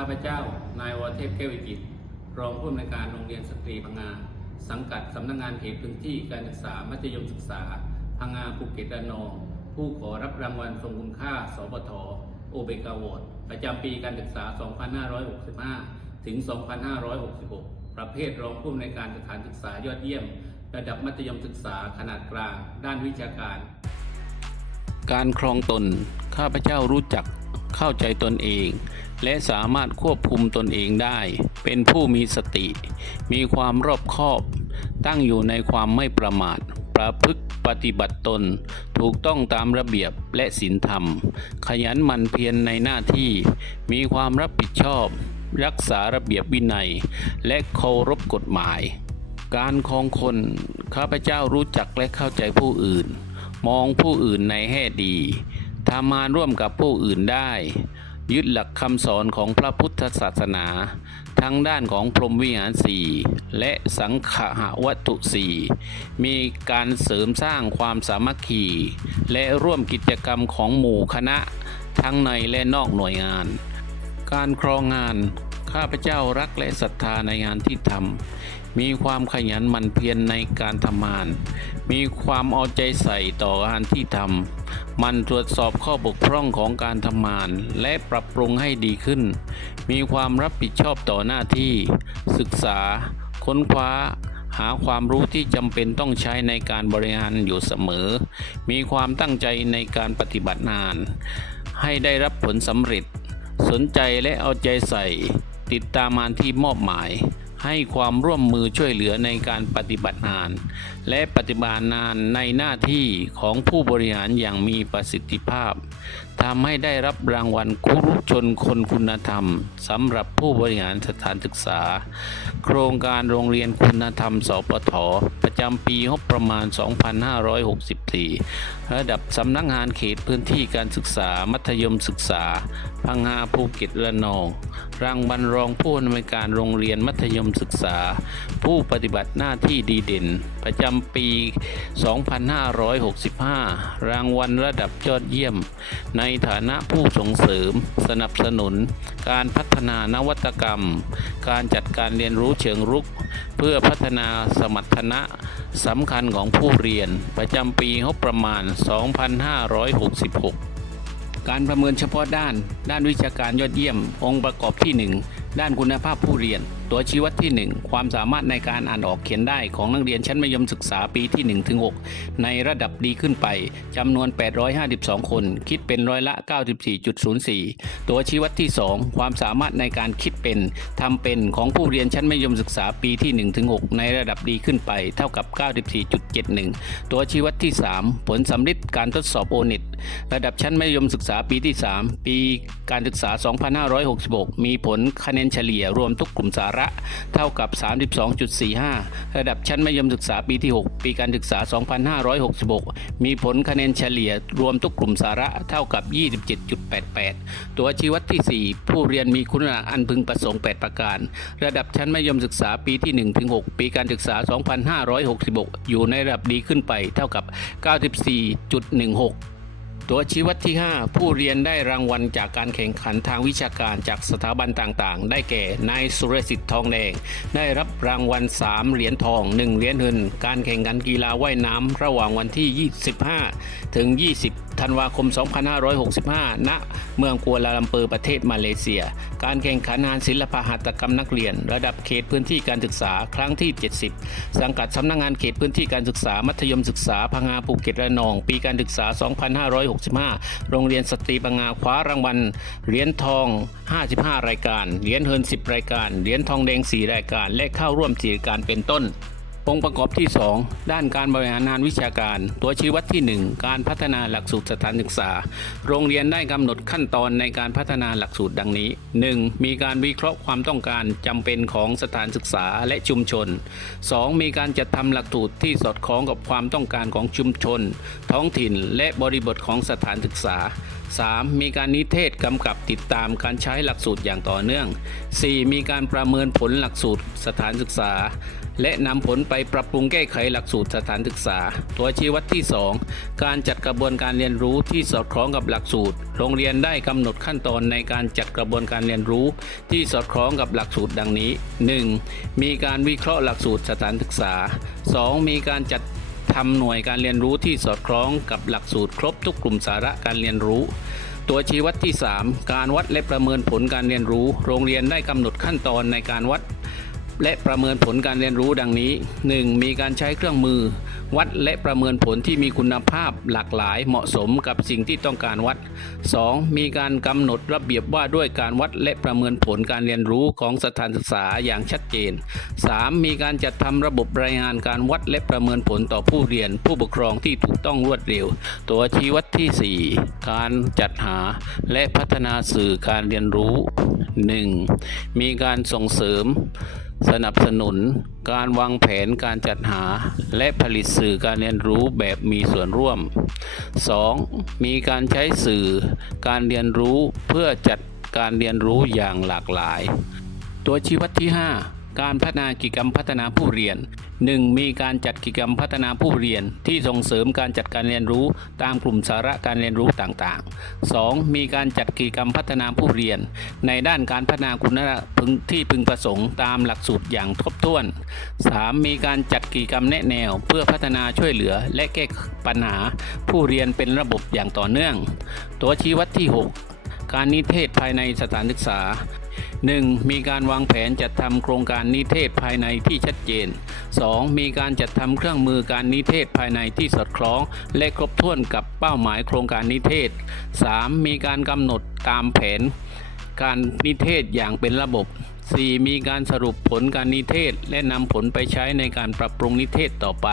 ข้าพเจ้า นายวรเทพแก้ววิจิตรรองผู้อำนวยการโรงเรียนสตรีพังงา สังกัดสำนักงานเขตพื้นที่การศึกษา มัธยมศึกษา พังงาภูเก็ตระนอง ผู้ขอรับรางวัลทรงคุณค่า สปทโอเบกาวอร์ดประจำปีการศึกษา 2565 ถึง 2566 ประเภทรองผู้อำนวยการสถานศึกษายอดเยี่ยม ระดับมัธยมศึกษาขนาดกลาง ด้านวิชาการ การครองตน ข้าพเจ้ารู้จัก เข้าใจตนเอง และสามารถควบคุมตนเองได้ เป็นผู้มีสติ มีความรอบคอบ ตั้งอยู่ในความไม่ประมาท ประพฤติปฏิบัติตน ถูกต้องตามระเบียบและศีลธรรม ขยันหมั่นเพียรในหน้าที่ มีความรับผิดชอบ รักษาระเบียบวินัย และเคารพกฎหมาย การคองคนข้าพเจ้ารู้จักและเข้าใจผู้อื่น มองผู้อื่นในแง่ดี ทำงานร่วมกับผู้อื่นได้ ยึดหลักคำสอนของพระพุทธศาสนา ทั้งด้านของพรหมวิหารสี่และสังขหวัตถุสี่มีการเสริมสร้างความสามัคคี และร่วมกิจกรรมของหมู่คณะ ทั้งในและนอกหน่วยงาน การครองงานข้าพเจ้ารักและศรัทธาในงานที่ทำ มีความขยันหมั่นเพียรในการทำงาน มีความเอาใจใส่ต่องานที่ทำ มันตรวจสอบข้อบกพร่องของการทำงาน และปรับปรุงให้ดีขึ้น มีความรับผิดชอบต่อหน้าที่ ศึกษา ค้นคว้า หาความรู้ที่จำเป็นต้องใช้ในการบริหารอยู่เสมอ มีความตั้งใจในการปฏิบัติงาน ให้ได้รับผลสำเร็จ สนใจและเอาใจใส่ ติดตามงานที่มอบหมาย ให้ความร่วมมือช่วยเหลือในการปฏิบัติงาน และปฏิบัติงานในหน้าที่ของผู้บริหารอย่างมีประสิทธิภาพทำให้ได้รับรางวัลคุรุชนคนคุณธรรมสำหรับผู้บริหารสถานศึกษา โครงการโรงเรียนคุณธรรม สปท ประจำปีงบประมาณ 2564 ระดับสำนักงานเขตพื้นที่การศึกษามัธยมศึกษา พังงาภูเก็ตระนอง รางวัลรองผู้อำนวยการโรงเรียนมัธยมศึกษา ผู้ปฏิบัติหน้าที่ดีเด่น ประจำปี 2565 รางวัลระดับยอดเยี่ยม ในฐานะผู้ส่งเสริม สนับสนุน การพัฒนานวัตกรรม การจัดการเรียนรู้เชิงรุก เพื่อพัฒนาสมรรถนะสำคัญของผู้เรียน ประจำปีงบประมาณ 2566 การประเมินเฉพาะด้าน ด้านวิชาการยอดเยี่ยม องค์ประกอบที่ 1 ด้านคุณภาพผู้เรียน ตัวชี้วัดที่ 1 ความสามารถในการอ่านออกเขียนได้ของนักเรียนชั้นมัธยมศึกษาปีที่ 1 ถึง 6 ในระดับดีขึ้นไปจำนวน 852 คน คิดเป็นร้อยละ 94.04 ตัวชี้วัดที่ 2 ความสามารถในการคิดเป็นทำเป็นของผู้เรียนชั้นมัธยมศึกษาปีที่ 1 ถึง 6 ในระดับดีขึ้นไป เท่ากับ 94.71 ตัวชี้วัดที่ 3 ผลสำลิดการทดสอบโอเน็ตระดับชั้นมัธยมศึกษาปีที่ 3 ปีการศึกษา 2566 มีผลคะแนนเฉลี่ยรวมทุกกลุ่มสารระเท่ากับ 32.45 ระดับชั้นมัธยมศึกษาปีที่ 6 ปีการศึกษา 2566 มีผลคะแนนเฉลี่ยรวมทุกกลุ่มสาระเท่ากับ 27.88 ตัวชี้วัดที่ 4 ผู้เรียนมีคุณลักษณะอันพึงประสงค์ 8 ประการ ระดับชั้นมัธยมศึกษาปีที่ 1 ถึง 6 ปีการศึกษา 2566 อยู่ในระดับดีขึ้นไปเท่ากับ 94.16 ตัวชี้วัดที่ 5 ผู้เรียนได้รางวัลจากการแข่งขันทางวิชาการจากสถาบันต่างๆ ได้แก่นายสุรสิทธิ์ทองแดง ได้รับรางวัล 3 เหรียญทอง 1 เหรียญเงิน การแข่งขันกีฬาว่ายน้ำระหว่างวันที่ 25 ถึง 20 ธันวาคม 2565 ณ เมืองกัวลาลัมเปอร์ประเทศมาเลเซีย การแข่งขันงานศิลปหัตถกรรมนักเรียน ระดับเขตพื้นที่การศึกษาครั้งที่ 70 สังกัดสำนักงานเขตพื้นที่การศึกษามัธยมศึกษาพังงาภูเก็ตระนอง ปีการศึกษา 2565 โรงเรียนสตรีพังงาคว้ารางวัลเหรียญทอง 55 รายการ เหรียญเงิน 10 รายการ เหรียญทองแดง 4 รายการ และเข้าร่วม4รายการเป็นต้น องค์ประกอบที่ 2 ด้านการบริหารงานวิชาการ ตัวชี้วัดที่ 1 การพัฒนาหลักสูตรสถานศึกษา โรงเรียนได้กำหนดขั้นตอนในการพัฒนาหลักสูตรดังนี้ 1. มีการวิเคราะห์ความต้องการจำเป็นของสถานศึกษาและชุมชน 2. มีการจัดทำหลักสูตรที่สอดคล้องกับความต้องการของชุมชน ท้องถิ่นและบริบทของสถานศึกษา 3. มีการนิเทศกำกับติดตามการใช้หลักสูตรอย่างต่อเนื่อง 4. มีการประเมินผลหลักสูตรสถานศึกษา และนำผลไปปรับปรุงแก้ไขหลักสูตรสถานศึกษา ตัวชี้วัดที่ 2 การจัดกระบวนการเรียนรู้ที่สอดคล้องกับหลักสูตร โรงเรียนได้กำหนดขั้นตอนในการจัดกระบวนการเรียนรู้ ที่สอดคล้องกับหลักสูตรดังนี้ 1. มีการวิเคราะห์หลักสูตรสถานศึกษา 2. มีการจัดทำหน่วยการเรียนรู้ที่สอดคล้องกับหลักสูตรครบทุกกลุ่มสาระการเรียนรู้ตัวชี้วัดที่ 3 การวัดและประเมินผลการเรียนรู้ โรงเรียนได้กำหนดขั้นตอนในการวัด และประเมินผลการเรียนรู้ดังนี้ 1. มีการใช้เครื่องมือ วัดและประเมินผลที่มีคุณภาพหลากหลายเหมาะสมกับสิ่งที่ต้องการวัด 2. มีการกำหนดระเบียบว่าด้วยการวัดและประเมินผลการเรียนรู้ของสถานศึกษาอย่างชัดเจน 3. มีการจัดทำระบบรายงานการวัดและประเมินผลต่อผู้เรียน ผู้ปกครองที่ถูกต้องรวดเร็ว ตัวชี้วัดที่ 4 การจัดหาและพัฒนาสื่อการเรียนรู้ 1. มีการส่งเสริม สนับสนุนการวางแผนการจัดหา และผลิตสื่อการเรียนรู้แบบมีส่วนร่วม 2. มีการใช้สื่อการเรียนรู้เพื่อจัดการเรียนรู้อย่างหลากหลาย ตัวชี้วัดที่ 5 การพัฒนากิจกรรมพัฒนาผู้เรียน 1. มีการจัดกิจกรรมพัฒนาผู้เรียนที่ส่งเสริมการจัดการเรียนรู้ตามกลุ่มสาระการเรียนรู้ต่างๆ 2. มีการจัดกิจกรรมพัฒนาผู้เรียน ในด้านการพัฒนาคุณภาพพึงที่พึงประสงค์ตามหลักสูตรอย่างครบถ้วน 3. มีการจัดกิจกรรมแนะแนว เพื่อพัฒนาช่วยเหลือและแก้ปัญหาผู้เรียนเป็นระบบอย่างต่อเนื่อง ตัวชี้วัดที่ 6 การนิเทศภายในสถานศึกษา 1. มีการวางแผนจัดทำโครงการนิเทศภายในที่ชัดเจน 2. มีการจัดทำเครื่องมือการนิเทศภายในที่สอดคล้อง และครบถ้วนกับเป้าหมายโครงการนิเทศ 3. มีการกำหนดตามแผนการนิเทศอย่างเป็นระบบ 4. มีการสรุปผลการนิเทศ และนำผลไปใช้ในการปรับปรุงนิเทศต่อไป